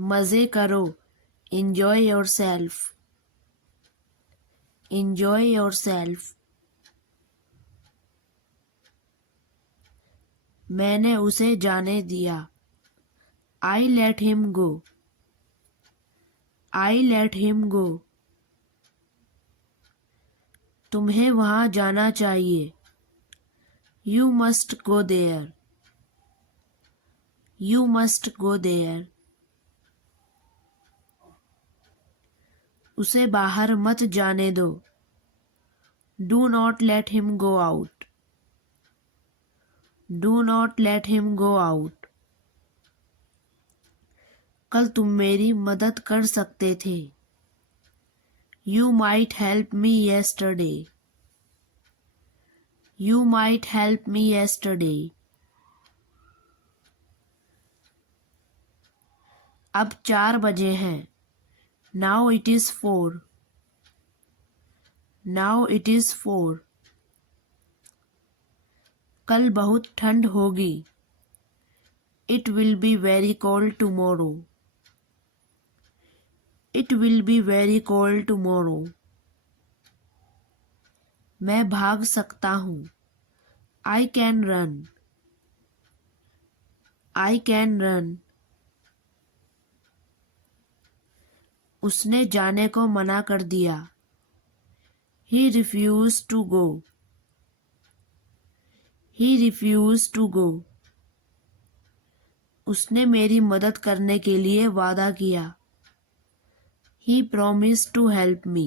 मज़े करो, enjoy yourself, enjoy yourself. मैंने उसे जाने दिया, I let him go, I let him go. तुम्हें वहाँ जाना चाहिए, You must go there, You must go there. उसे बाहर मत जाने दो, Do not let him go out, Do not let him go out. कल तुम मेरी मदद कर सकते थे, You might help me yesterday, You might help me yesterday. अब 4 बजे हैं, Now it is 4, Now it is 4. कल बहुत ठंड होगी, It will be very cold tomorrow, It will be very cold tomorrow. मैं भाग सकता हूँ, I can run, I can run. उसने जाने को मना कर दिया, He refused to go, He refused to go. उसने मेरी मदद करने के लिए वादा किया, He promised to help me,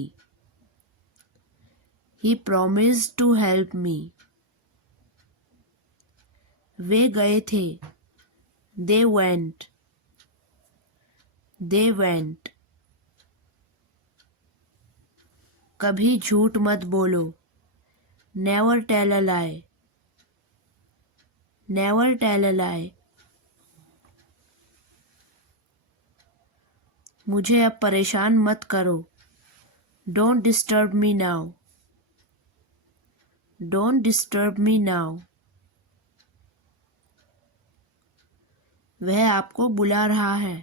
He promised to help me. वे गए थे, They went, They went. कभी झूठ मत बोलो, Never tell a lie, Never tell a lie. मुझे अब परेशान मत करो, Don't disturb me now, Don't disturb me now. वह आपको बुला रहा है,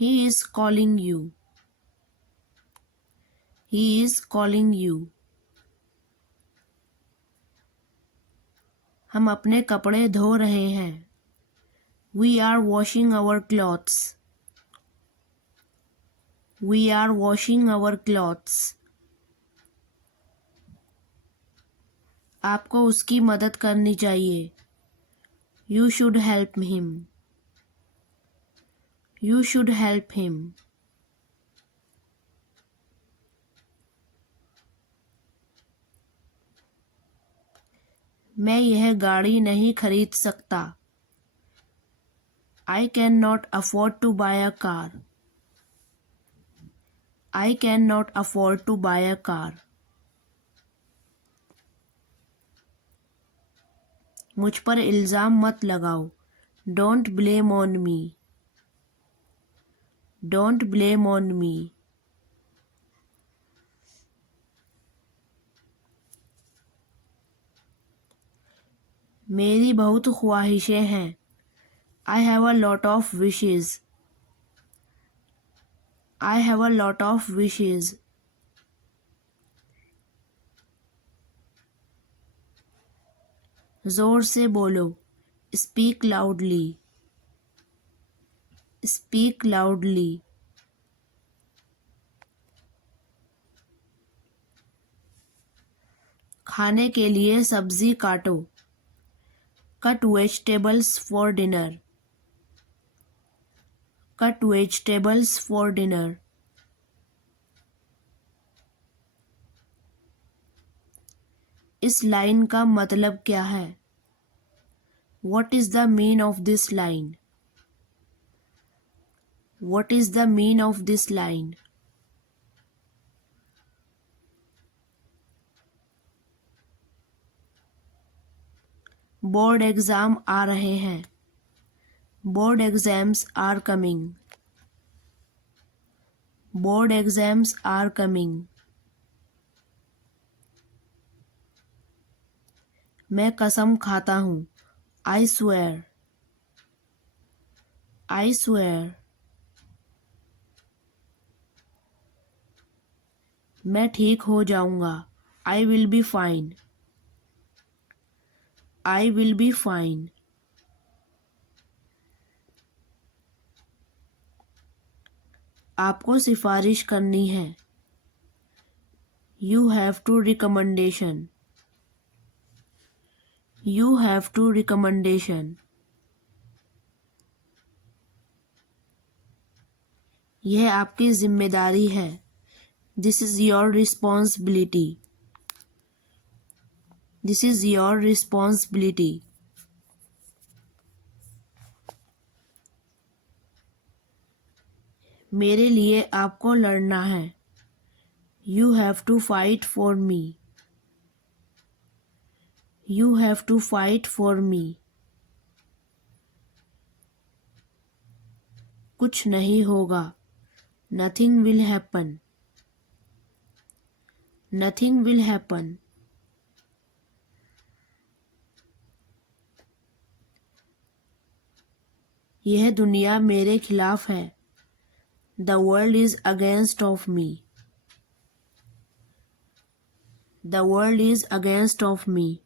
He is calling you, He is calling you. हम अपने कपड़े धो रहे हैं, We are washing our clothes, We are washing our clothes. आपको उसकी मदद करनी चाहिए, You should help him, You should help him. मैं यह गाड़ी नहीं खरीद सकता, I cannot afford to buy a car, I cannot afford to buy a car. मुझ पर इल्ज़ाम मत लगाओ, Don't blame on me, Don't blame on me. मेरी बहुत ख्वाहिशें हैं, I have a lot of wishes, I have a lot of wishes. ज़ोर से बोलो, Speak loudly, Speak loudly. खाने के लिए सब्ज़ी काटो, Cut vegetables for dinner, Cut vegetables for dinner. इस लाइन का मतलब क्या है, What is the mean of this line, What is the mean of this line? Board exam आ रहे हैं, board exams are coming, board exams are coming. मैं कसम खाता हूँ, I swear, I swear. मैं ठीक हो जाऊंगा। I will be fine. I will be fine. आपको सिफारिश करनी है। You have to recommendation. You have to recommendation. यह आपकी जिम्मेदारी है। This is your responsibility. This is your responsibility. मेरे लिए आपको लड़ना है। You have to fight for me. You have to fight for me. कुछ नहीं होगा। Nothing will happen. Nothing will happen. यह दुनिया मेरे खिलाफ है। The world is against of me. The world is against of me.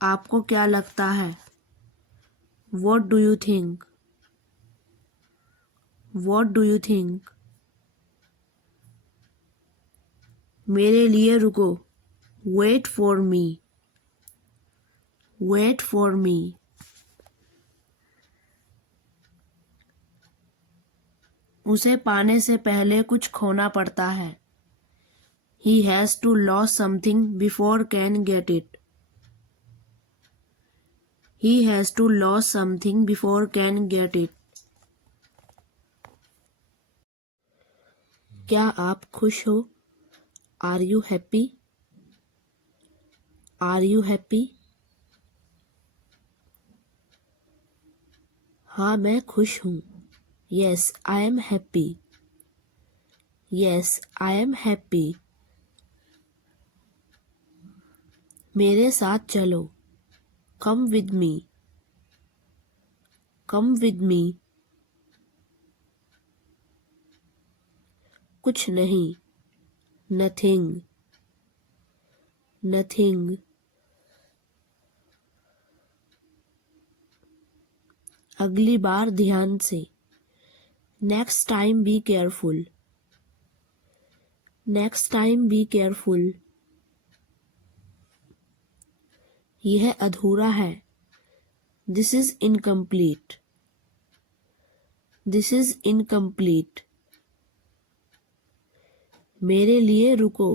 आपको क्या लगता है? What do you think? What do you think? मेरे लिए रुको। Wait for me. Wait for me. उसे पाने से पहले कुछ खोना पड़ता है। He has to lose something before can get it. He has to lose something before can get it. क्या आप खुश हो? Are you happy? Are you happy? हाँ मैं खुश हूँ। Yes, I am happy. Yes, I am happy. मेरे साथ चलो। Come with me. Come with me. कुछ नहीं। Nothing. Nothing. अगली बार ध्यान से। Next time be careful. Next time be careful. यह अधूरा है। This is incomplete. This is incomplete. मेरे लिए रुको।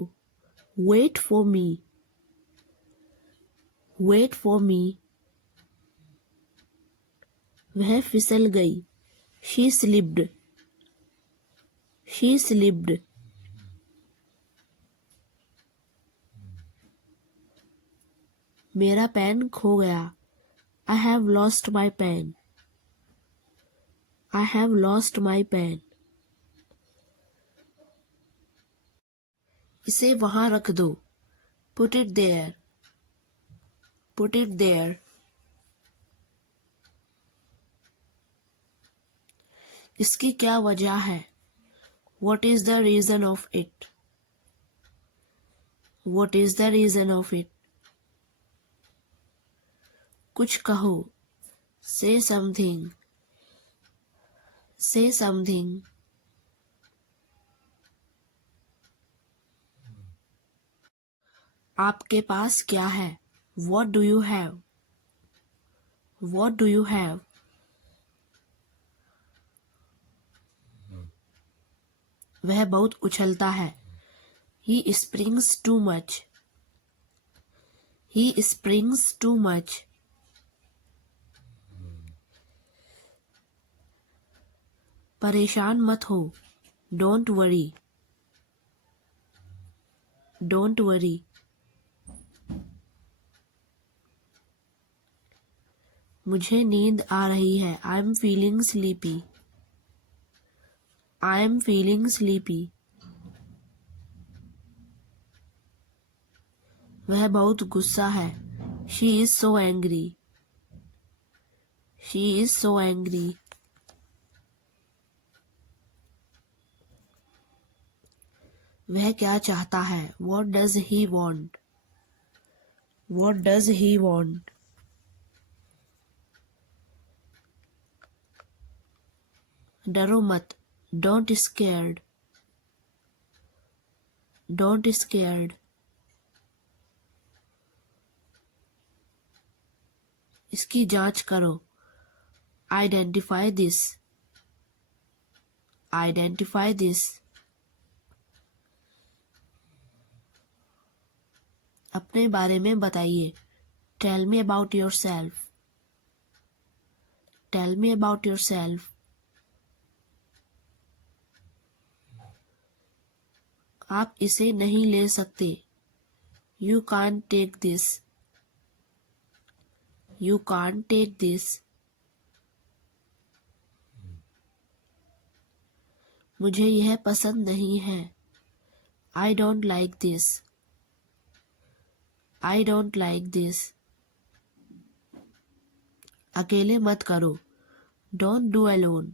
Wait for me. Wait for me. वह फिसल गई। She slipped. She slipped. मेरा पेन खो गया। I have lost my pen. I have lost my pen. इसे वहां रख दो। Put it there. Put it there. इसकी क्या वजह है? What is the reason of it? What is the reason of it? कुछ कहो। Say something. Say something. आपके पास क्या है? What do you have? What do you have? वह बहुत उछलता है। He springs too much. He springs too much. परेशान मत हो। Don't worry. Don't worry. मुझे नींद आ रही है। I am feeling sleepy. I am feeling sleepy. वह बहुत गुस्सा है। She is so angry. She is so angry. वह क्या चाहता है? What does he want? What does he want? डरो मत, don't scared. Don't scared. इसकी जांच करो, identify this. Identify this. अपने बारे में बताइए, tell me about yourself. Tell me about yourself. आप इसे नहीं ले सकते, you can't take this. You can't take this. मुझे यह पसंद नहीं है, I don't like this. I don't like this. अकेले मत करो, don't do alone.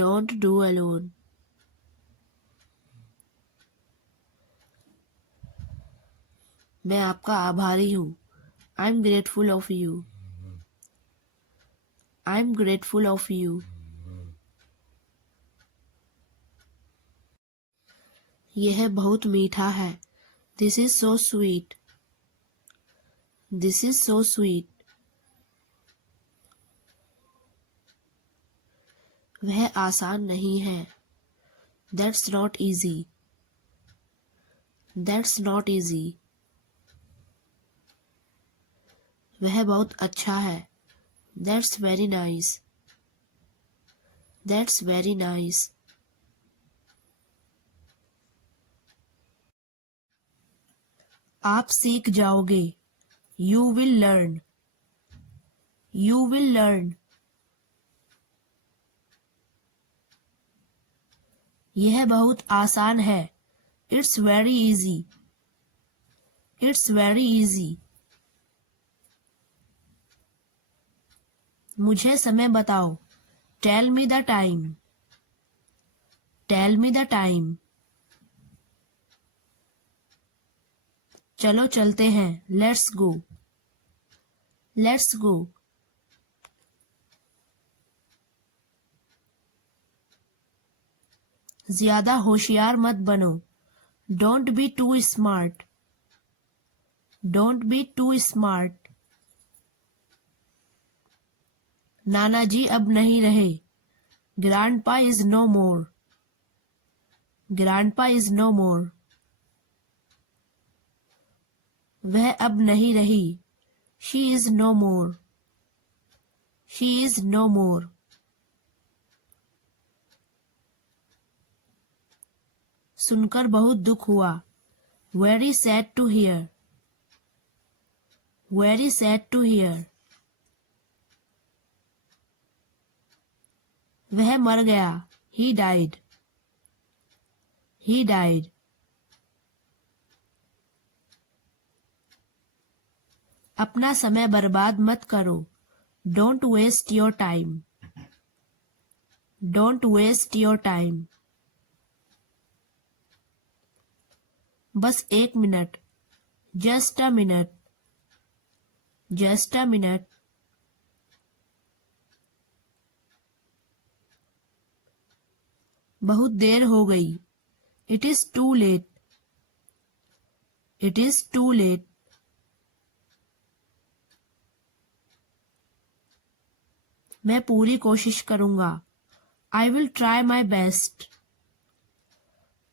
Don't do alone. मैं आपका आभारी हूँ, I'm grateful of you. I'm grateful of you. यह बहुत मीठा है, This is so sweet. This is so sweet. वह आसान नहीं है, That's not easy. That's not easy. वह बहुत अच्छा है, That's very nice. That's very nice. आप सीख जाओगे, You will learn. You will learn. यह बहुत आसान है, It's very easy. It's very easy. मुझे समय बताओ, Tell me the time. Tell me the time. चलो चलते हैं, Let's go. Let's go. ज्यादा होशियार मत बनो, Don't be too smart. Don't be too smart. नाना जी अब नहीं रहे, Grandpa is no more. Grandpa is no more. वह अब नहीं रही, She is no more. She is no more. सुनकर बहुत दुख हुआ, Very sad to hear. Very sad to hear. वह मर गया, He died. He died. अपना समय बर्बाद मत करो, Don't waste your time. Don't waste your time. बस एक minute, Just a minute. Just a minute. बहुत देर हो गई, It is too late. It is too late. मैं पूरी कोशिश करूंगा, I will try my best.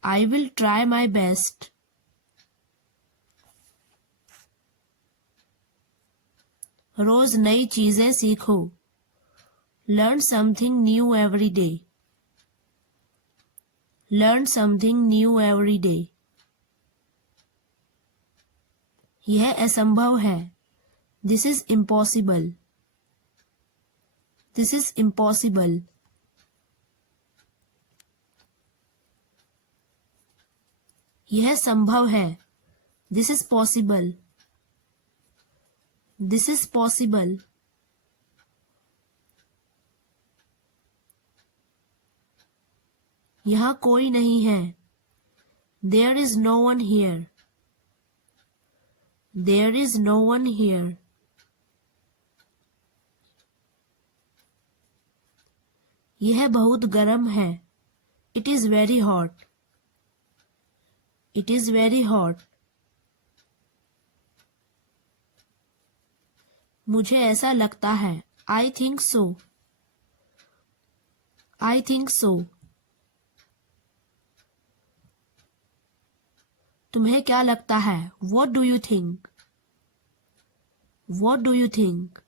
I will try my best. रोज नई चीजें सीखो, Learn something new every day. Learn something new every day. यह असंभव है, This is impossible. This is impossible. यह संभव है, This is possible. This is possible. यहाँ कोई नहीं है, There is no one here. There is no one here. यह बहुत गर्म है. It is very hot. It is very hot. मुझे ऐसा लगता है. I think so. I think so. तुम्हें क्या लगता है? What do you think? What do you think?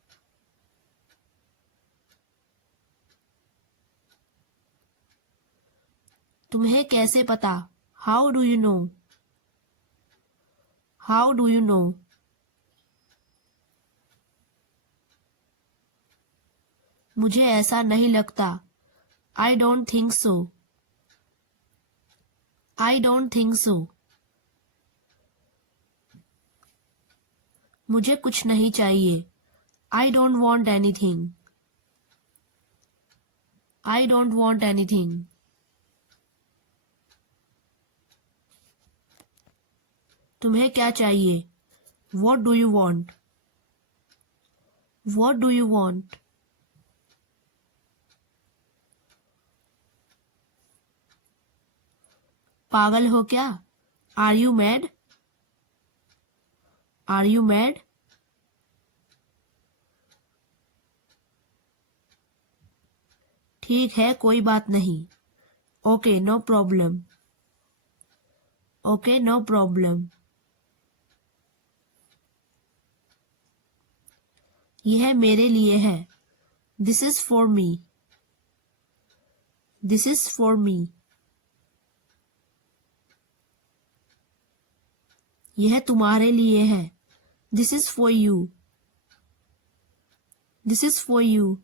तुम्हें कैसे पता? How do you know? How do you know? मुझे ऐसा नहीं लगता. I don't think so. I don't think so. मुझे कुछ नहीं चाहिए. I don't want anything. I don't want anything. तुम्हें क्या चाहिए? What do you want? What do you want? पागल हो क्या? Are you mad? Are you mad? ठीक है, कोई बात नहीं. Okay, no problem. Okay, no problem. यह मेरे लिए है. This is for me. This is for me. यह तुम्हारे लिए है. This is for you. This is for you.